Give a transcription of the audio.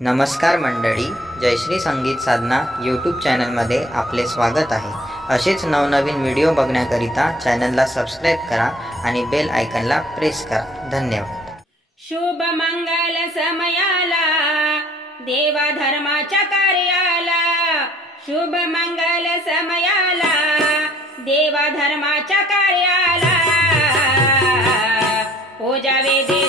नमस्कार मंडळी, जयश्री संगीत साधना यूट्यूब चॅनलमध्ये आपले स्वागत आहे। असेच नवनवीन व्हिडिओ बघण्याकरिता चॅनलला सबस्क्राइब करा आणि बेल आयकॉनला प्रेस करा। धन्यवाद। शुभ मंगल समयाला देवा धर्माच्या कार्याला, शुभ मंगल समयाला देवा धर्माच्या कार्याला, पूजा वेदी